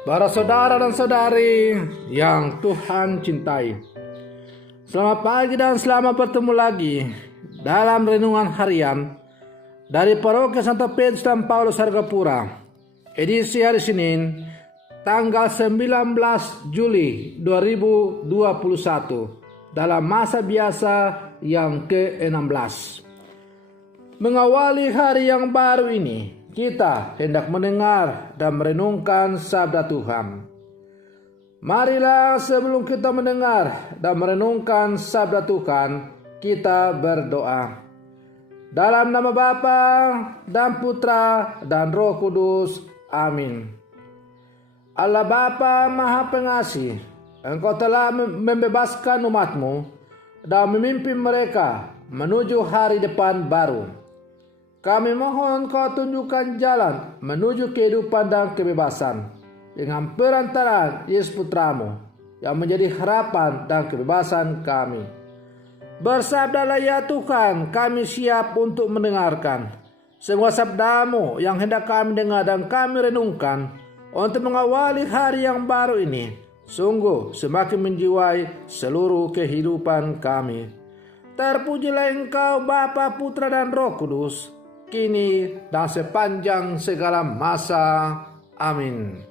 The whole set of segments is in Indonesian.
Para saudara dan saudari yang Tuhan cintai, selamat pagi dan selamat bertemu lagi dalam renungan harian dari Paroki Santo Petrus dan Paulus Hargapura, edisi hari Senin, tanggal 19 Juli 2021, dalam masa biasa yang ke-16. Mengawali hari yang baru ini, kita hendak mendengar dan merenungkan sabda Tuhan. Marilah sebelum kita mendengar dan merenungkan sabda Tuhan, kita berdoa. Dalam nama Bapa dan Putra dan Roh Kudus. Amin. Allah Bapa Maha Pengasih, Engkau telah membebaskan umat-Mu dan memimpin mereka menuju hari depan baru. Kami mohon Kau tunjukkan jalan menuju kehidupan dan kebebasan dengan perantaraan Yesus Putra-Mu yang menjadi harapan dan kebebasan kami. Bersabdalah ya Tuhan, kami siap untuk mendengarkan semua sabda-Mu yang hendak kami dengar dan kami renungkan untuk mengawali hari yang baru ini. Sungguh semakin menjiwai seluruh kehidupan kami. Terpujilah Engkau Bapa, Putra dan Roh Kudus, kini dan sepanjang segala masa. Amin.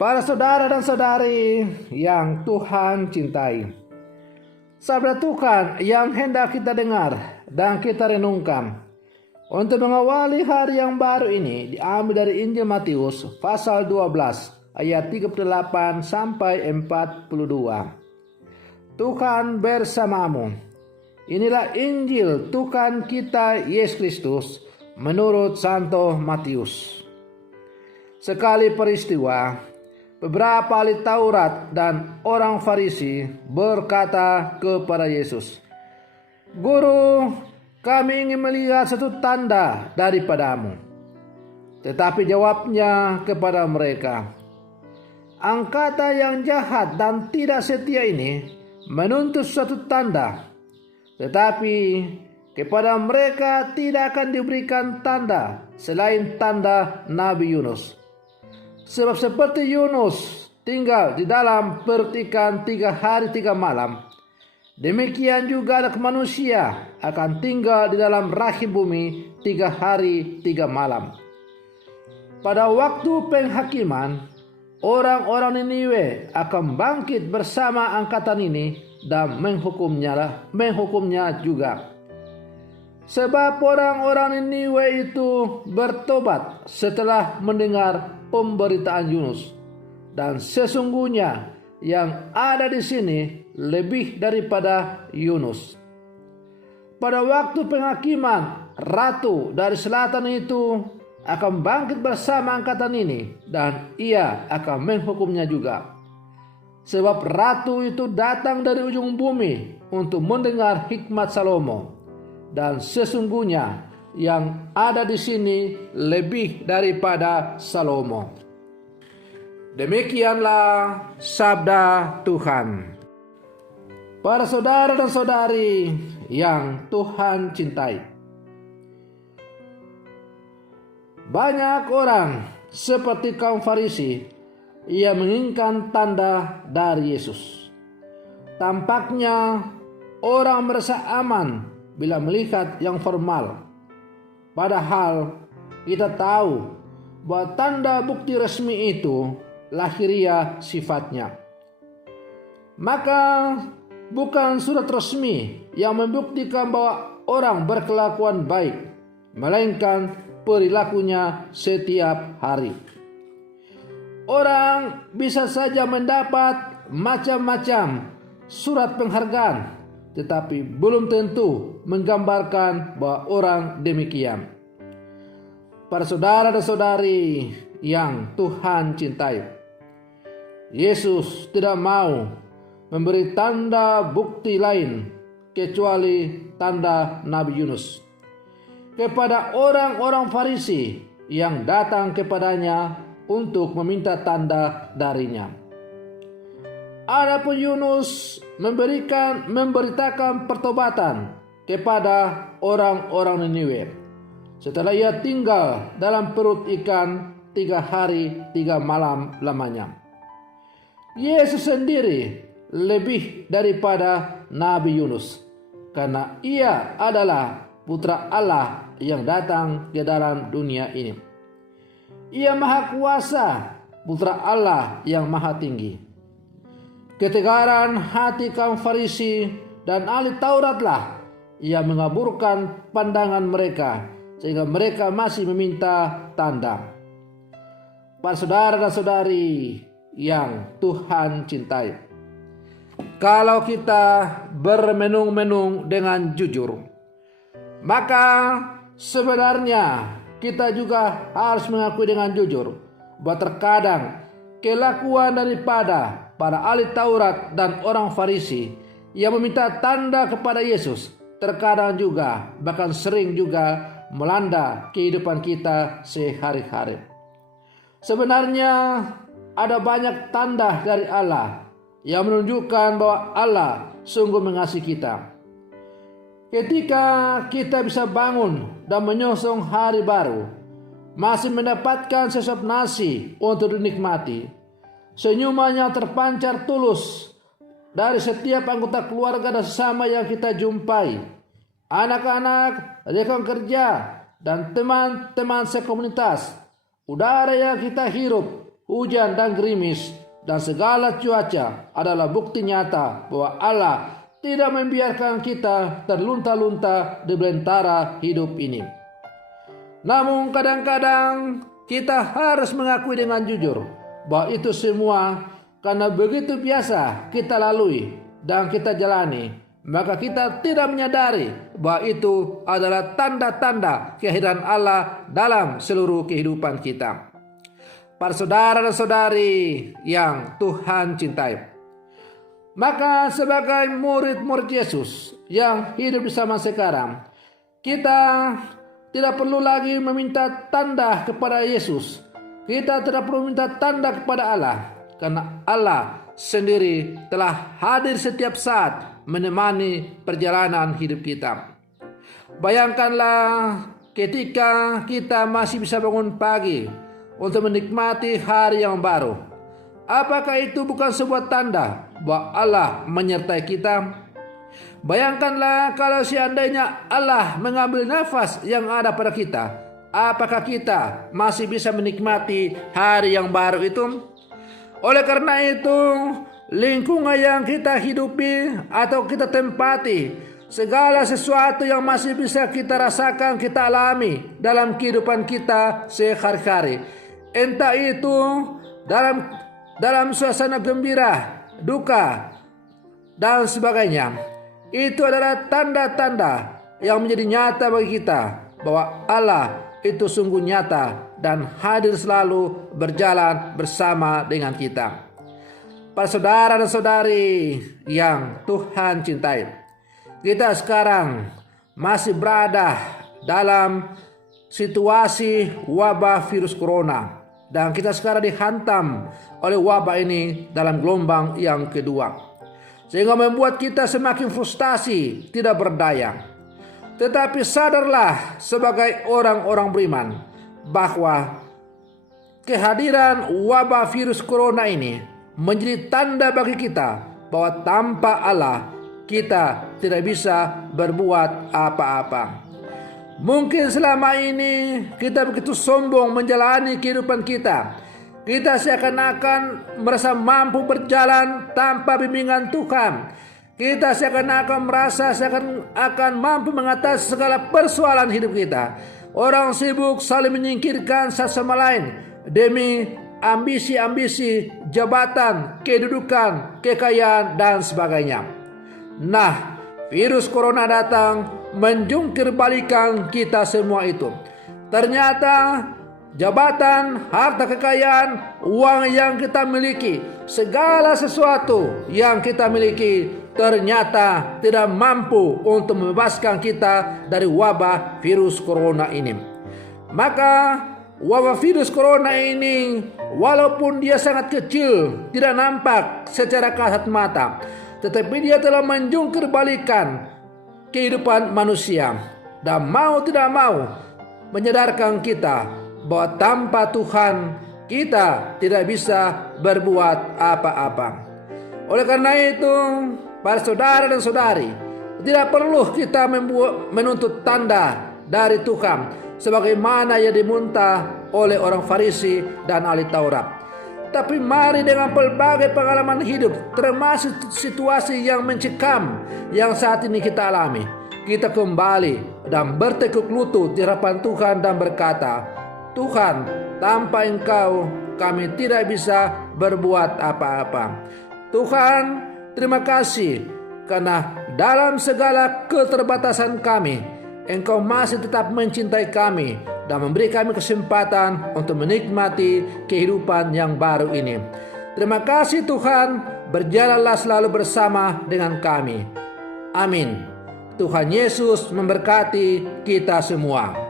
Para saudara dan saudari yang Tuhan cintai, sabda Tuhan yang hendak kita dengar dan kita renungkan untuk mengawali hari yang baru ini diambil dari Injil Matius pasal 12 ayat 38 sampai 42. Tuhan bersamamu. Inilah Injil Tuhan kita Yesus Kristus menurut Santo Matius. Sekali peristiwa, beberapa ahli Taurat dan orang Farisi berkata kepada Yesus, "Guru, kami ingin melihat satu tanda daripadamu." Tetapi jawabnya kepada mereka, "Angkatan yang jahat dan tidak setia ini menuntut suatu tanda. Tetapi kepada mereka tidak akan diberikan tanda selain tanda Nabi Yunus. Sebab seperti Yunus tinggal di dalam perut ikan 3 hari 3 malam, demikian juga Anak Manusia akan tinggal di dalam rahim bumi 3 hari 3 malam. Pada waktu penghakiman, orang-orang Niniwe akan bangkit bersama angkatan ini dan menghukumnya juga. Sebab orang-orang Niniwe itu bertobat setelah mendengar pemberitaan Yunus, dan sesungguhnya yang ada di sini lebih daripada Yunus. Pada waktu penghakiman, ratu dari selatan itu akan bangkit bersama angkatan ini dan ia akan menghukumnya juga. Sebab ratu itu datang dari ujung bumi untuk mendengar hikmat Salomo, dan sesungguhnya yang ada di sini lebih daripada Salomo." Demikianlah sabda Tuhan. Para saudara dan saudari yang Tuhan cintai, banyak orang seperti kaum Farisi, ia menginginkan tanda dari Yesus. Tampaknya orang merasa aman bila melihat yang formal. Padahal kita tahu bahwa tanda bukti resmi itu lahiriah sifatnya. Maka bukan surat resmi yang membuktikan bahwa orang berkelakuan baik, melainkan perilakunya setiap hari. Orang bisa saja mendapat macam-macam surat penghargaan, tetapi belum tentu menggambarkan bahwa orang demikian. Para saudara dan saudari yang Tuhan cintai, Yesus tidak mau memberi tanda bukti lain kecuali tanda Nabi Yunus kepada orang-orang Farisi yang datang kepadanya untuk meminta tanda darinya. Adapun Yunus memberitakan pertobatan kepada orang-orang Niniwe setelah ia tinggal dalam perut ikan 3 hari 3 malam lamanya. Yesus sendiri lebih daripada Nabi Yunus, karena ia adalah putra Allah yang datang ke dalam dunia ini. Ia maha kuasa, putra Allah yang maha tinggi. Ketegaran hati kaum Farisi dan ahli Tauratlah yang mengaburkan pandangan mereka, sehingga mereka masih meminta tanda. Para saudara dan saudari yang Tuhan cintai, kalau kita bermenung-menung dengan jujur, maka sebenarnya kita juga harus mengakui dengan jujur bahwa terkadang kelakuan daripada para ahli Taurat dan orang Farisi yang meminta tanda kepada Yesus terkadang juga, bahkan sering juga melanda kehidupan kita sehari-hari. Sebenarnya ada banyak tanda dari Allah yang menunjukkan bahwa Allah sungguh mengasihi kita. Ketika kita bisa bangun dan menyongsong hari baru, masih mendapatkan sesuap nasi untuk dinikmati, senyuman yang terpancar tulus dari setiap anggota keluarga dan sesama yang kita jumpai, anak-anak, rekan kerja, dan teman-teman sekomunitas, udara yang kita hirup, hujan dan gerimis, dan segala cuaca adalah bukti nyata bahwa Allah tidak membiarkan kita terlunta-lunta di belantara hidup ini. Namun kadang-kadang kita harus mengakui dengan jujur bahwa itu semua karena begitu biasa kita lalui dan kita jalani, maka kita tidak menyadari bahwa itu adalah tanda-tanda kehadiran Allah dalam seluruh kehidupan kita. Para saudara dan saudari yang Tuhan cintai, maka sebagai murid-murid Yesus yang hidup di zaman sekarang, kita tidak perlu lagi meminta tanda kepada Yesus. Kita tidak perlu minta tanda kepada Allah, karena Allah sendiri telah hadir setiap saat menemani perjalanan hidup kita. Bayangkanlah ketika kita masih bisa bangun pagi untuk menikmati hari yang baru. Apakah itu bukan sebuah tanda bahwa Allah menyertai kita? Bayangkanlah kalau seandainya Allah mengambil nafas yang ada pada kita, apakah kita masih bisa menikmati hari yang baru itu? Oleh karena itu, lingkungan yang kita hidupi atau kita tempati, segala sesuatu yang masih bisa kita rasakan, kita alami dalam kehidupan kita sehari-hari, entah itu dalam suasana gembira, duka, dan sebagainya, itu adalah tanda-tanda yang menjadi nyata bagi kita bahwa Allah itu sungguh nyata dan hadir selalu berjalan bersama dengan kita. Para saudara dan saudari yang Tuhan cintai, kita sekarang masih berada dalam situasi wabah virus corona, dan kita sekarang dihantam oleh wabah ini dalam gelombang yang kedua, sehingga membuat kita semakin frustasi, tidak berdaya. Tetapi sadarlah sebagai orang-orang beriman bahwa kehadiran wabah virus corona ini menjadi tanda bagi kita bahwa tanpa Allah kita tidak bisa berbuat apa-apa. Mungkin selama ini kita begitu sombong menjalani kehidupan kita. Kita seakan-akan merasa mampu berjalan tanpa bimbingan Tuhan. Kita seakan-akan merasa seakan-akan mampu mengatasi segala persoalan hidup kita. Orang sibuk saling menyingkirkan satu sama lain demi ambisi-ambisi, jabatan, kedudukan, kekayaan, dan sebagainya. Nah, virus corona datang menjungkir balikan kita semua itu. Ternyata jabatan, harta kekayaan, uang yang kita miliki, segala sesuatu yang kita miliki ternyata tidak mampu untuk membebaskan kita dari wabah virus corona ini. Maka wabah virus corona ini, walaupun dia sangat kecil, tidak nampak secara kasat mata, tetapi dia telah menjungkir balikan kehidupan manusia dan mau tidak mau menyadarkan kita bahwa tanpa Tuhan kita tidak bisa berbuat apa-apa. Oleh karena itu, para saudara dan saudari, tidak perlu kita menuntut tanda dari Tuhan sebagaimana yang diminta oleh orang Farisi dan ahli Taurat. Tapi mari dengan berbagai pengalaman hidup, termasuk situasi yang mencekam yang saat ini kita alami, kita kembali dan bertekuk lutut di hadapan Tuhan dan berkata, Tuhan, tanpa Engkau kami tidak bisa berbuat apa-apa. Tuhan, terima kasih karena dalam segala keterbatasan kami, Engkau masih tetap mencintai kami dan memberi kami kesempatan untuk menikmati kehidupan yang baru ini. Terima kasih Tuhan, berjalanlah selalu bersama dengan kami. Amin. Tuhan Yesus memberkati kita semua.